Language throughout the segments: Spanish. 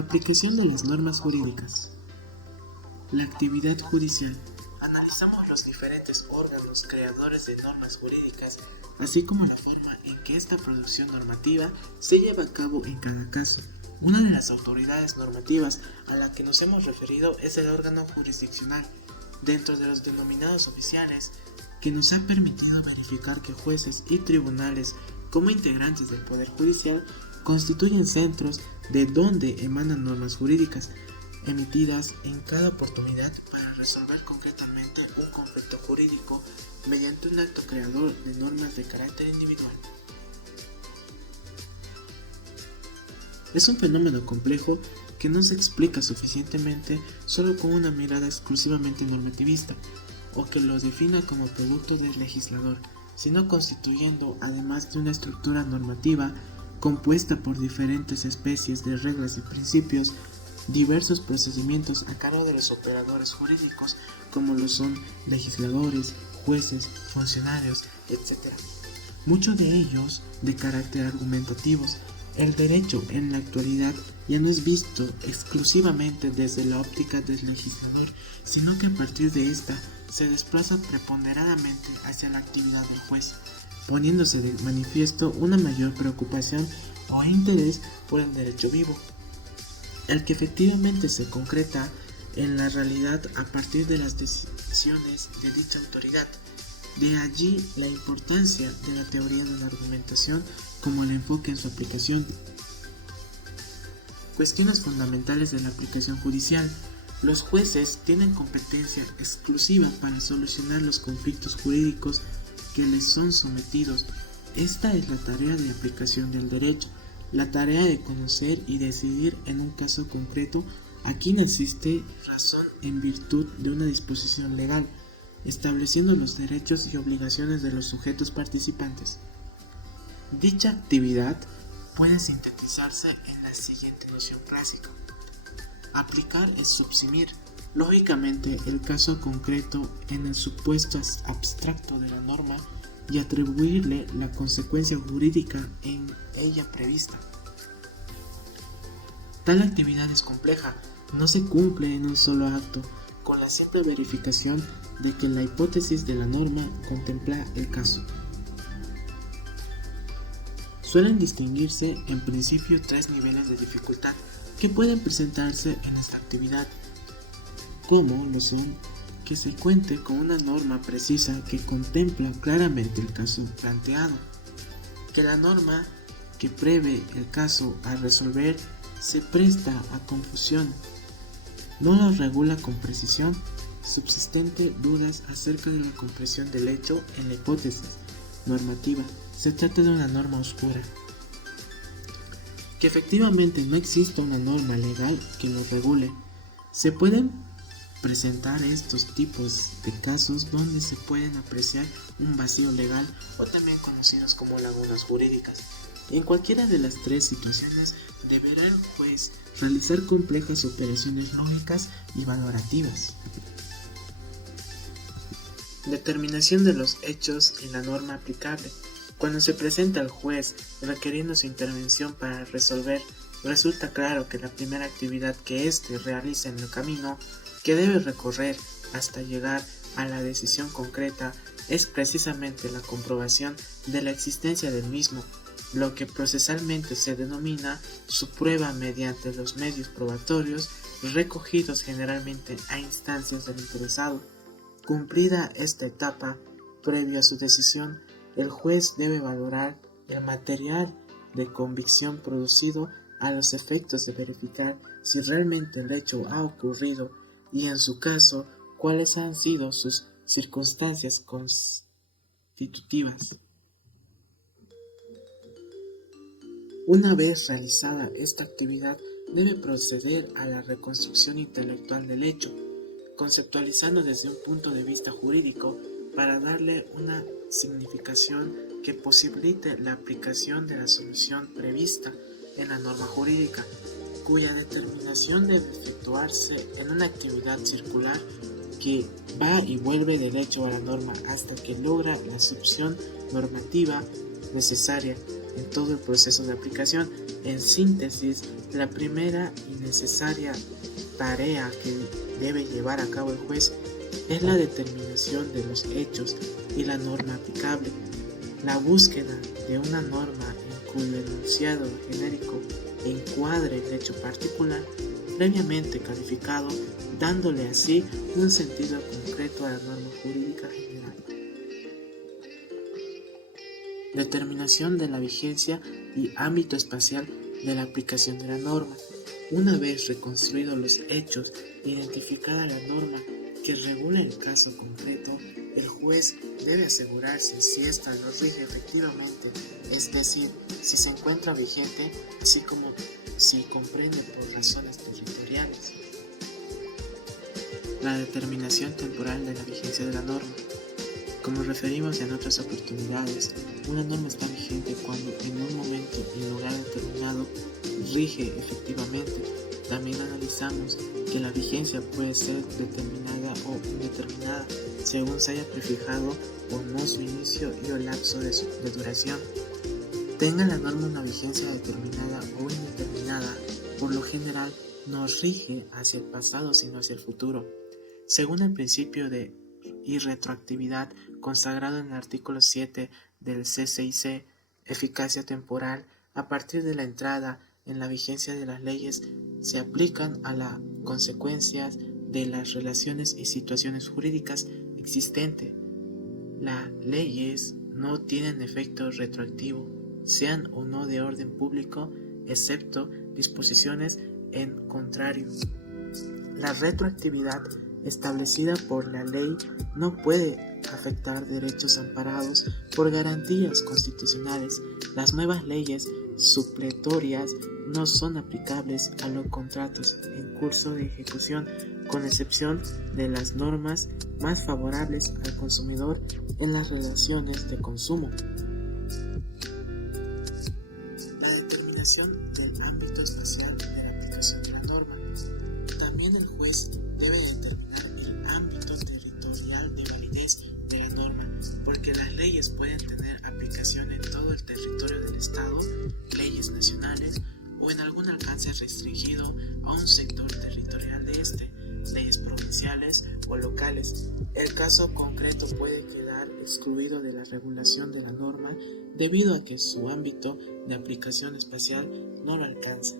Aplicación de las normas jurídicas. La actividad judicial. Analizamos los diferentes órganos creadores de normas jurídicas, así como la forma en que esta producción normativa se lleva a cabo en cada caso. Una de las autoridades normativas a la que nos hemos referido es el órgano jurisdiccional, dentro de los denominados oficiales, que nos ha permitido verificar que jueces y tribunales, como integrantes del Poder Judicial, constituyen centros de donde emanan normas jurídicas, emitidas en cada oportunidad para resolver concretamente un conflicto jurídico mediante un acto creador de normas de carácter individual. Es un fenómeno complejo que no se explica suficientemente solo con una mirada exclusivamente normativista, o que lo defina como producto del legislador, sino constituyendo, además de una estructura normativa compuesta por diferentes especies de reglas y principios, diversos procedimientos a cargo de los operadores jurídicos, como lo son legisladores, jueces, funcionarios, etc. Muchos de ellos de carácter argumentativos. El derecho en la actualidad ya no es visto exclusivamente desde la óptica del legislador, sino que a partir de esta se desplaza preponderantemente hacia la actividad del juez, poniéndose de manifiesto una mayor preocupación o interés por el derecho vivo, el que efectivamente se concreta en la realidad a partir de las decisiones de dicha autoridad. De allí la importancia de la teoría de la argumentación como el enfoque en su aplicación. Cuestiones fundamentales de la aplicación judicial. Los jueces tienen competencia exclusiva para solucionar los conflictos jurídicos que les son sometidos. Esta es la tarea de aplicación del derecho, la tarea de conocer y decidir en un caso concreto a quién existe razón en virtud de una disposición legal, estableciendo los derechos y obligaciones de los sujetos participantes. Dicha actividad puede sintetizarse en la siguiente noción clásica. Aplicar es subsumir, lógicamente, el caso concreto en el supuesto abstracto de la norma y atribuirle la consecuencia jurídica en ella prevista. Tal actividad es compleja, no se cumple en un solo acto, con la simple verificación de que la hipótesis de la norma contempla el caso. Suelen distinguirse en principio tres niveles de dificultad que pueden presentarse en esta actividad, como lo son que se cuente con una norma precisa que contempla claramente el caso planteado, que la norma que prevé el caso a resolver se presta a confusión, no lo regula con precisión, subsistente dudas acerca de la comprensión del hecho en la hipótesis normativa. Se trata de una norma oscura. Que efectivamente no exista una norma legal que lo regule. Se pueden presentar estos tipos de casos donde se pueden apreciar un vacío legal, o también conocidos como lagunas jurídicas. En cualquiera de las tres situaciones deberá el juez realizar complejas operaciones lógicas y valorativas. Determinación de los hechos en la norma aplicable. Cuando se presenta al juez requiriendo su intervención para resolver, resulta claro que la primera actividad que éste realiza en el camino que debe recorrer hasta llegar a la decisión concreta es precisamente la comprobación de la existencia del mismo, lo que procesalmente se denomina su prueba mediante los medios probatorios recogidos generalmente a instancias del interesado. Cumplida esta etapa, previo a su decisión, el juez debe valorar el material de convicción producido a los efectos de verificar si realmente el hecho ha ocurrido y, en su caso, cuáles han sido sus circunstancias constitutivas. Una vez realizada esta actividad, debe proceder a la reconstrucción intelectual del hecho, conceptualizando desde un punto de vista jurídico para darle una significación que posibilite la aplicación de la solución prevista en la norma jurídica, cuya determinación debe efectuarse en una actividad circular que va y vuelve del hecho a la norma hasta que logra la solución normativa necesaria en todo el proceso de aplicación. En síntesis, la primera y necesaria tarea que debe llevar a cabo el juez es la determinación de los hechos y la norma aplicable, la búsqueda de una norma en cuyo enunciado genérico encuadre el hecho particular previamente calificado, dándole así un sentido concreto a la norma jurídica general. Determinación de la vigencia y ámbito espacial de la aplicación de la norma. Una vez reconstruidos los hechos e identificada la norma que regula el caso concreto, el juez debe asegurarse si ésta lo rige efectivamente, es decir, si se encuentra vigente, así como si comprende por razones territoriales. La determinación temporal de la vigencia de la norma. Como referimos en otras oportunidades, una norma está vigente cuando en un momento y lugar determinado rige efectivamente. También analizamos que la vigencia puede ser determinada o indeterminada según se haya prefijado o no su inicio y o lapso de duración. Tenga la norma una vigencia determinada o indeterminada, por lo general no rige hacia el pasado sino hacia el futuro, según el principio de irretroactividad consagrado en el artículo 7 del CCIC, eficacia temporal. A partir de la entrada en la vigencia de las leyes se aplican a las consecuencias de las relaciones y situaciones jurídicas existentes. Las leyes no tienen efecto retroactivo, sean o no de orden público, excepto disposiciones en contrario. La retroactividad establecida por la ley no puede afectar derechos amparados por garantías constitucionales. Las nuevas leyes supletorias no son aplicables a los contratos en curso de ejecución, con excepción de las normas más favorables al consumidor en las relaciones de consumo. La determinación del ámbito espacial de la aplicación de la norma. También el juez debe determinar el ámbito territorial de validez de la norma, porque las leyes pueden tener aplicación en todo el territorio del Estado, leyes nacionales, o en algún alcance restringido a un sector territorial de este, leyes provinciales o locales. El caso concreto puede quedar excluido de la regulación de la norma debido a que su ámbito de aplicación espacial no lo alcanza.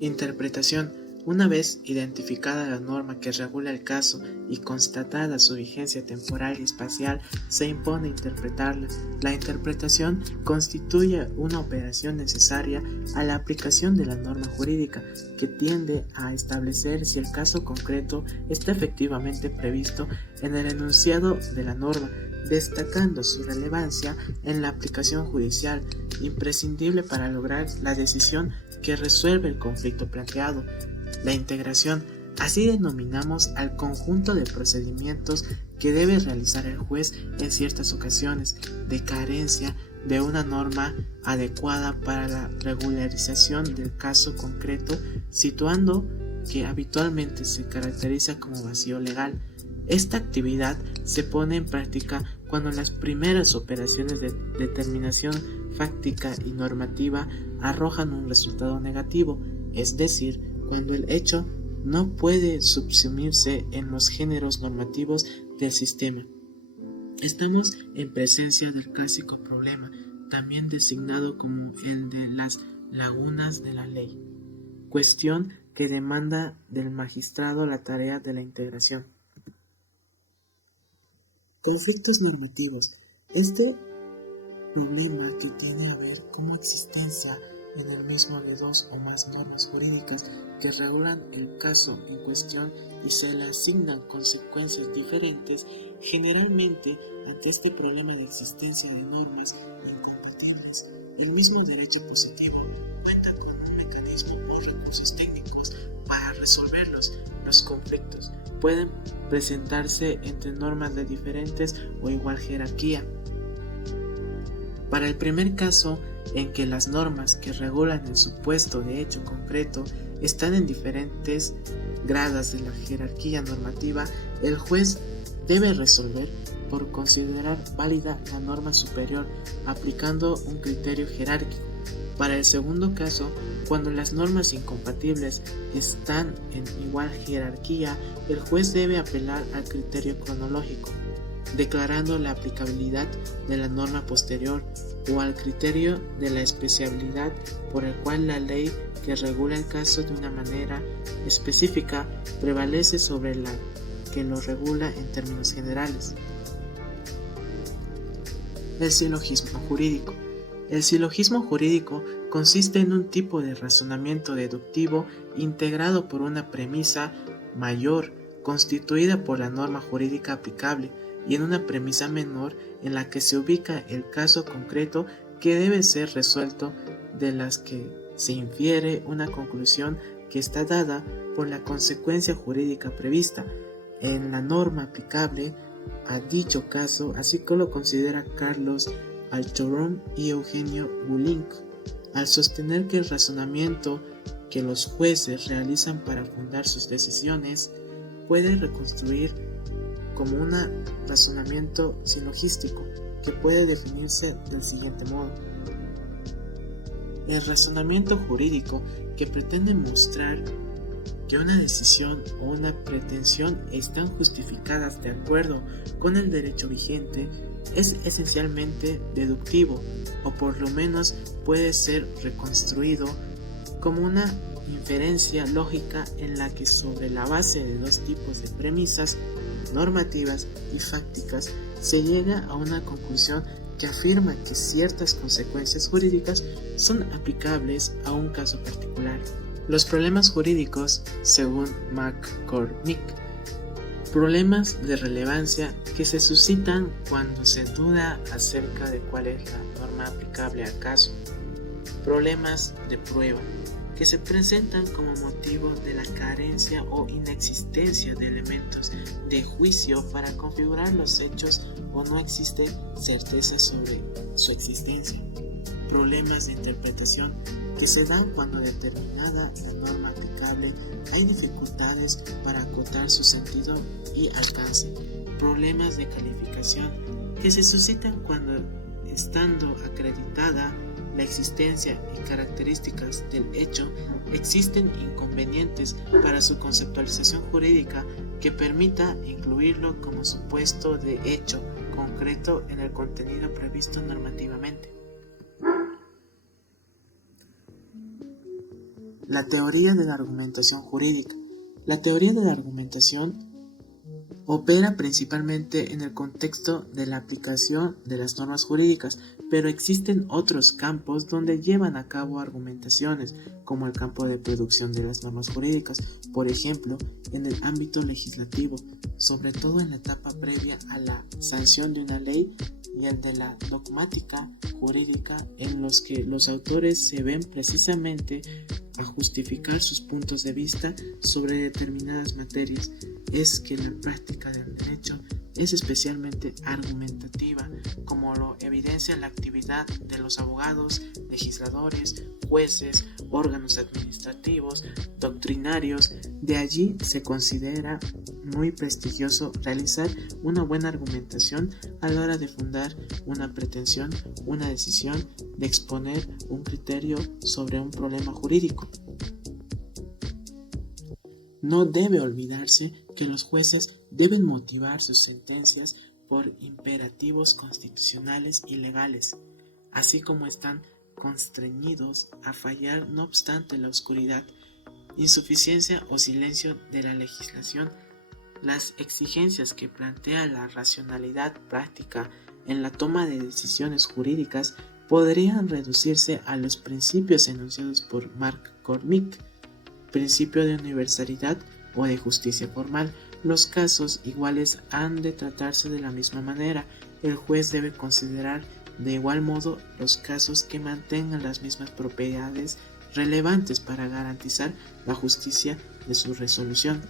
Interpretación. Una vez identificada la norma que regula el caso y constatada su vigencia temporal y espacial, se impone interpretarla. La interpretación constituye una operación necesaria a la aplicación de la norma jurídica, que tiende a establecer si el caso concreto está efectivamente previsto en el enunciado de la norma, destacando su relevancia en la aplicación judicial, imprescindible para lograr la decisión que resuelve el conflicto planteado. La integración. Así denominamos al conjunto de procedimientos que debe realizar el juez en ciertas ocasiones de carencia de una norma adecuada para la regularización del caso concreto, situando que habitualmente se caracteriza como vacío legal. Esta actividad se pone en práctica cuando las primeras operaciones de determinación fáctica y normativa arrojan un resultado negativo, es decir, cuando el hecho no puede subsumirse en los géneros normativos del sistema. Estamos en presencia del clásico problema, también designado como el de las lagunas de la ley, cuestión que demanda del magistrado la tarea de la integración. Conflictos normativos. Este problema que tiene a ver como existencia en el mismo de dos o más normas jurídicas que regulan el caso en cuestión y se le asignan consecuencias diferentes. Generalmente, ante este problema de existencia de normas incompatibles, el mismo derecho positivo cuenta con un mecanismo o recursos técnicos para resolverlos. Los conflictos pueden presentarse entre normas de diferentes o igual jerarquía. Para el primer caso, en que las normas que regulan el supuesto de hecho concreto están en diferentes grados de la jerarquía normativa, el juez debe resolver por considerar válida la norma superior, aplicando un criterio jerárquico. Para el segundo caso, cuando las normas incompatibles están en igual jerarquía, el juez debe apelar al criterio cronológico, declarando la aplicabilidad de la norma posterior o al criterio de la especialidad por el cual la ley que regula el caso de una manera específica prevalece sobre la que lo regula en términos generales. El silogismo jurídico. El silogismo jurídico consiste en un tipo de razonamiento deductivo integrado por una premisa mayor constituida por la norma jurídica aplicable y en una premisa menor en la que se ubica el caso concreto que debe ser resuelto, de las que se infiere una conclusión que está dada por la consecuencia jurídica prevista en la norma aplicable a dicho caso, así como lo considera Carlos Alchoron y Eugenio Bulink, al sostener que el razonamiento que los jueces realizan para fundar sus decisiones puede reconstruir como un razonamiento silogístico que puede definirse del siguiente modo. El razonamiento jurídico que pretende mostrar que una decisión o una pretensión están justificadas de acuerdo con el derecho vigente es esencialmente deductivo, o por lo menos puede ser reconstruido como una inferencia lógica en la que, sobre la base de dos tipos de premisas normativas y fácticas, se llega a una conclusión que afirma que ciertas consecuencias jurídicas son aplicables a un caso particular. Los problemas jurídicos, según McCormick, problemas de relevancia que se suscitan cuando se duda acerca de cuál es la norma aplicable al caso. Problemas de prueba, que se presentan como motivo de la carencia o inexistencia de elementos de juicio para configurar los hechos o no existe certeza sobre su existencia. Problemas de interpretación, que se dan cuando determinada la norma aplicable hay dificultades para acotar su sentido y alcance. Problemas de calificación, que se suscitan cuando, estando acreditada la existencia y características del hecho, existen inconvenientes para su conceptualización jurídica que permita incluirlo como supuesto de hecho concreto en el contenido previsto normativamente. La teoría de la argumentación jurídica. La teoría de la argumentación opera principalmente en el contexto de la aplicación de las normas jurídicas, pero existen otros campos donde llevan a cabo argumentaciones, como el campo de producción de las normas jurídicas, por ejemplo, en el ámbito legislativo, sobre todo en la etapa previa a la sanción de una ley, y el de la dogmática jurídica, en los que los autores se ven precisamente a justificar sus puntos de vista sobre determinadas materias. Es que la práctica del derecho es especialmente argumentativa, como lo evidencia la actividad de los abogados, legisladores, jueces, órganos administrativos, doctrinarios. De allí se considera muy prestigioso realizar una buena argumentación a la hora de fundar una pretensión, una decisión, de exponer un criterio sobre un problema jurídico. No debe olvidarse que los jueces deben motivar sus sentencias por imperativos constitucionales y legales, así como están constreñidos a fallar no obstante la oscuridad, insuficiencia o silencio de la legislación. Las exigencias que plantea la racionalidad práctica en la toma de decisiones jurídicas podrían reducirse a los principios enunciados por McCormick: principio de universalidad o de justicia formal. Los casos iguales han de tratarse de la misma manera. El juez debe considerar de igual modo los casos que mantengan las mismas propiedades relevantes para garantizar la justicia de su resolución.